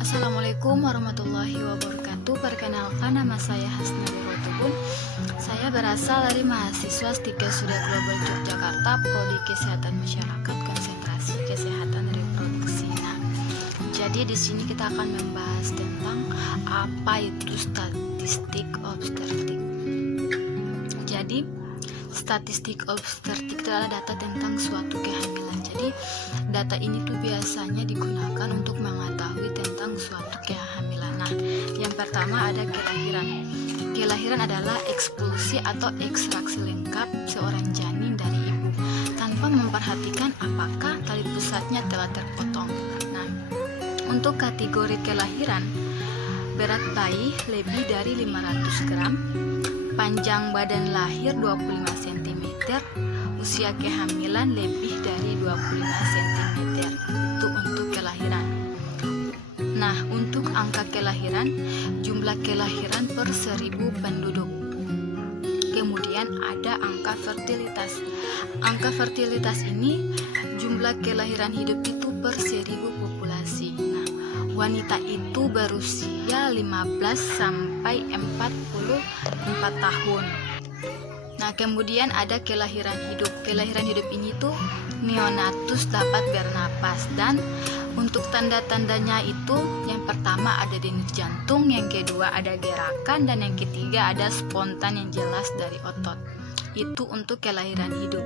Assalamualaikum warahmatullahi wabarakatuh. Perkenalkan, nama saya Hasnari Rotubun. Saya berasal dari mahasiswa Stika Surya Global Yogyakarta, Prodi Kesehatan Masyarakat, konsentrasi kesehatan reproduksi. Nah, jadi di sini kita akan membahas tentang apa itu statistik obstetrik. Jadi statistik obstetrik adalah data tentang suatu kehamilan. Jadi data ini tuh biasanya digunakan untuk mengetahui tentang suatu kehamilan. Nah, yang pertama ada kelahiran. Kelahiran adalah eksklusi atau ekstraksi lengkap seorang janin dari ibu tanpa memperhatikan apakah tali pusatnya telah terpotong. Nah, untuk kategori kelahiran, berat bayi lebih dari 500 gram, panjang badan lahir 25 cm, usia kehamilan lebih dari 25 cm. Itu untuk kelahiran. Nah, untuk angka kelahiran, jumlah kelahiran per 1000 penduduk. Kemudian ada angka fertilitas. Angka fertilitas ini jumlah kelahiran hidup itu per 1000 populasi. Nah, wanita itu berusia 15 sampai 44 tahun. Nah, kemudian ada kelahiran hidup. Kelahiran hidup ini tuh neonatus dapat bernapas, dan untuk tanda-tandanya itu yang pertama ada denyut jantung, yang kedua ada gerakan, dan yang ketiga ada spontan yang jelas dari otot. Itu untuk kelahiran hidup.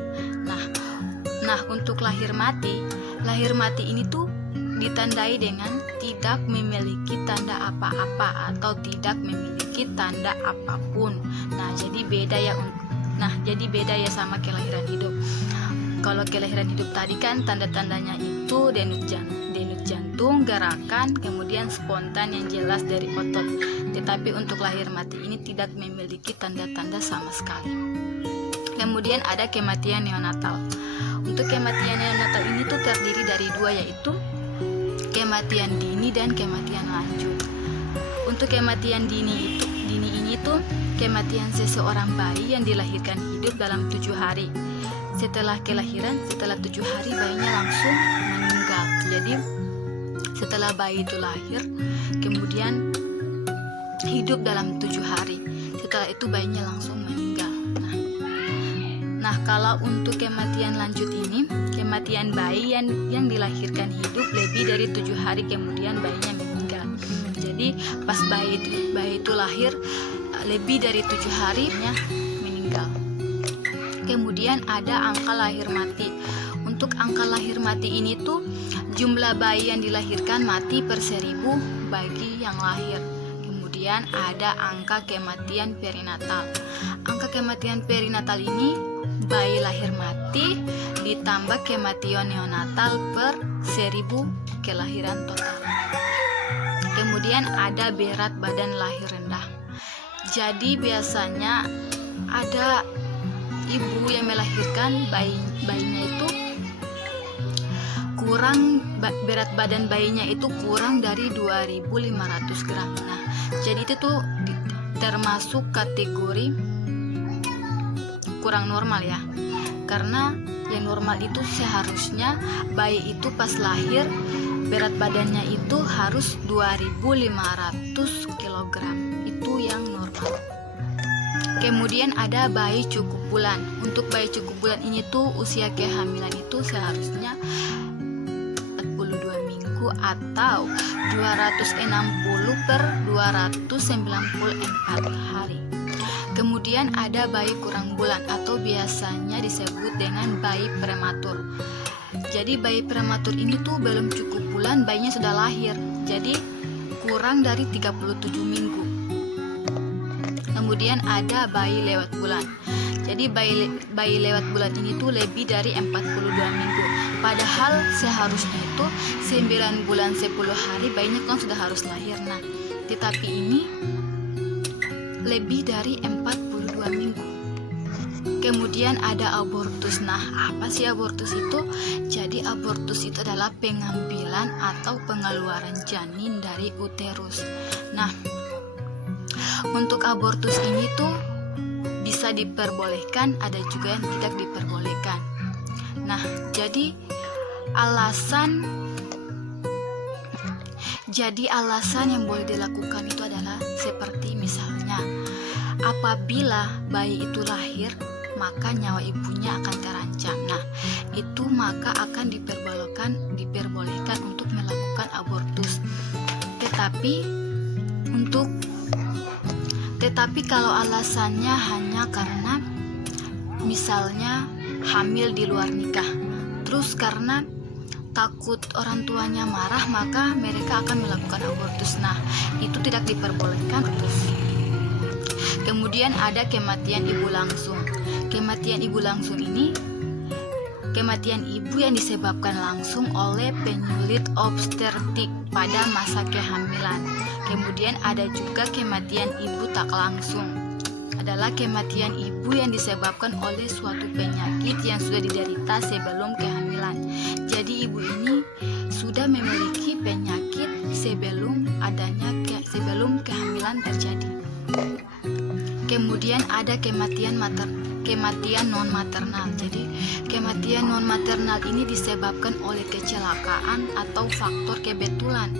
Nah, untuk lahir mati ini tuh ditandai dengan tidak memiliki tanda apa-apa atau tidak memiliki tanda apapun. Nah, jadi beda ya sama kelahiran hidup. Kalau kelahiran hidup tadi kan tanda-tandanya itu denyut jantung, gerakan, kemudian spontan yang jelas dari otot. Tetapi untuk lahir mati ini tidak memiliki tanda-tanda sama sekali. Kemudian ada kematian neonatal. Untuk kematian neonatal ini tuh terdiri dari dua, yaitu kematian dini dan kematian lanjut. Untuk kematian dini ini tuh kematian seseorang bayi yang dilahirkan hidup dalam 7 hari. Setelah kelahiran, setelah 7 hari bayinya langsung meninggal. Jadi setelah bayi itu lahir, kemudian hidup dalam 7 hari. Setelah itu bayinya langsung meninggal. Nah, kalau untuk kematian lanjut ini, kematian bayi yang dilahirkan hidup lebih dari 7 hari kemudian bayinya meninggal. Jadi pas bayi itu lahir lebih dari 7 harinya meninggal. Kemudian ada angka lahir mati. Untuk angka lahir mati ini tuh jumlah bayi yang dilahirkan mati per 1000 bagi yang lahir. Kemudian ada angka kematian perinatal. Angka kematian perinatal ini bayi lahir mati ditambah kematian neonatal per 1000 kelahiran total. Kemudian ada berat badan lahir rendah. Jadi biasanya ada ibu yang melahirkan bayinya itu berat badan bayinya itu kurang dari 2500 gram. Nah, jadi itu tuh termasuk kategori kurang normal ya. Karena yang normal itu seharusnya bayi itu pas lahir berat badannya itu harus 2500 kg. Itu yang normal. Kemudian ada bayi cukup bulan. Untuk bayi cukup bulan ini tuh usia kehamilan itu seharusnya 42 minggu atau 260 per 294 hari. Kemudian ada bayi kurang bulan atau biasanya disebut dengan bayi prematur. Jadi bayi prematur ini tuh belum cukup bulan bayinya sudah lahir. Jadi kurang dari 37 minggu. Kemudian ada bayi lewat bulan. Jadi bayi lewat bulan ini tuh lebih dari 42 minggu. Padahal seharusnya itu 9 bulan 10 hari bayinya kan sudah harus lahir. Nah, tetapi ini lebih dari 42 minggu. Kemudian ada abortus. Nah, apa sih abortus itu? Jadi abortus itu adalah pengambilan atau pengeluaran janin dari uterus. Nah, untuk abortus ini tuh bisa diperbolehkan, ada juga yang tidak diperbolehkan. Nah, jadi alasan Jadi alasan yang boleh dilakukan itu adalah seperti misalnya apabila bayi itu lahir, maka nyawa ibunya akan terancam. Nah, itu maka akan diperbolehkan untuk melakukan abortus. Tetapi kalau alasannya hanya karena misalnya hamil di luar nikah, terus karena takut orang tuanya marah, maka mereka akan melakukan abortus. Nah, itu tidak diperbolehkan. Kemudian ada kematian ibu langsung. Kematian ibu langsung ini kematian ibu yang disebabkan langsung oleh penyulit obstetrik pada masa kehamilan. Kemudian ada juga kematian ibu tak langsung. Adalah kematian ibu yang disebabkan oleh suatu penyakit yang sudah diderita sebelum kehamilan. Jadi ibu ini sudah memiliki penyakit sebelum kehamilan terjadi. Kemudian ada kematian non maternal. Jadi kematian non maternal ini disebabkan oleh kecelakaan atau faktor kebetulan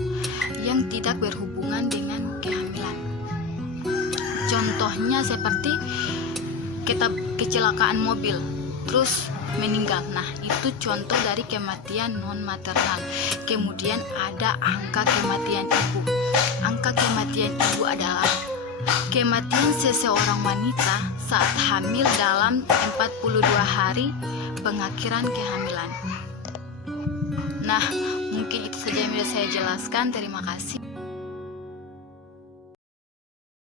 yang tidak berhubungan dengan kehamilan. Contohnya seperti kecelakaan mobil terus meninggal. Nah, itu contoh dari kematian non maternal. Kemudian ada angka kematian ibu. Angka kematian ibu adalah kematian seseorang wanita saat hamil dalam 42 hari pengakhiran kehamilan. Nah, mungkin itu saja yang bisa saya jelaskan. Terima kasih.